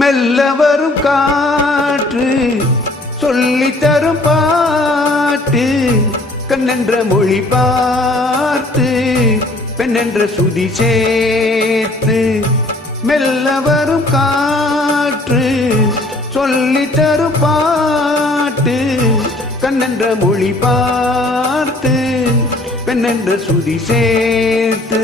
மெல்ல வரும் காற்று சொல்லி தரும் பாட்டு கண்ணென்ற மொழி பார்த்து பெண்ணென்ற சுதி சேர்த்து மெல்ல வரும் காற்று சொல்லி தரும் பாட்டு கண்ணென்ற மொழி பார்த்து பெண்ணென்ற சுதி சேர்த்து.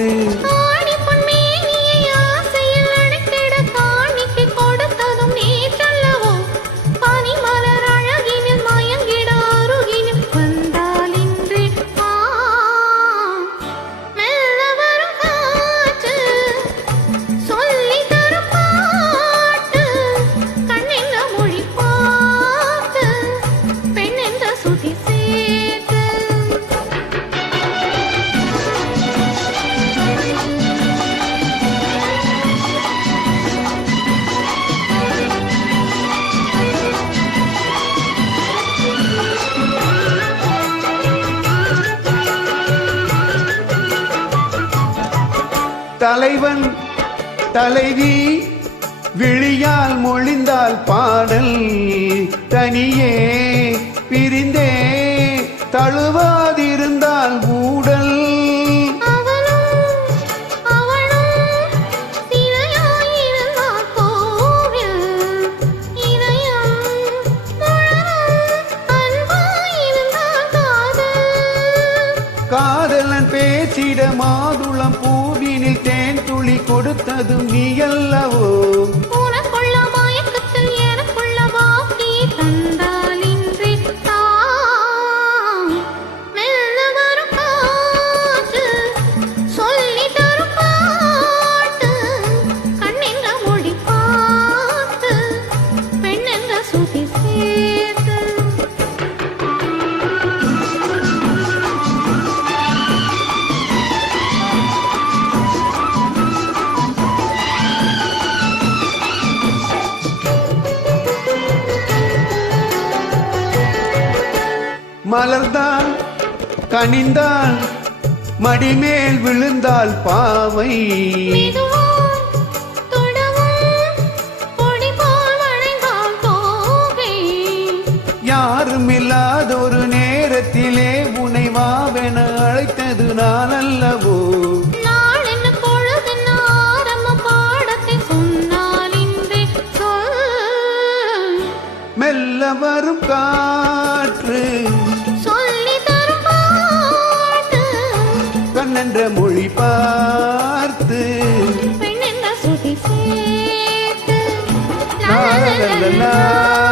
தலைவன் தலைவி விழியால் மொழிந்தால் பாடல். தனியே பிரிந்தே தழுவாதிருந்தால் ஊடல். காதலன் பேசிட மாதுளம் கொடுத்ததும் நீ அல்லவோ? உனக்குள்ள மயக்கத்தில் மலர்ந்தால் கனிந்தால் மடிமேல் விழுந்தால் பாவை. யாரும் இல்லாத ஒரு நேரத்திலே உனை வாவென அழைத்தது நான் அல்லவோ la la la la